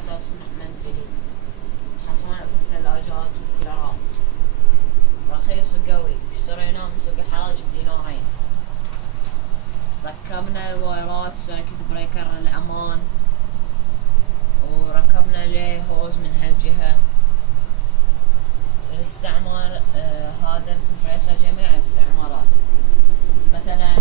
أساس منزلي، تحصلونه في الثلاجات والكلارات، رخيص وقوي، اشتريناه من سوق الحراج ب2 دينار. ركبنا الوايرات سيركت بريكر للأمان، وركبنا له هوز من هالجهة. الاستعمال هذا الكمبريسر جميع الاستعمالات، مثلا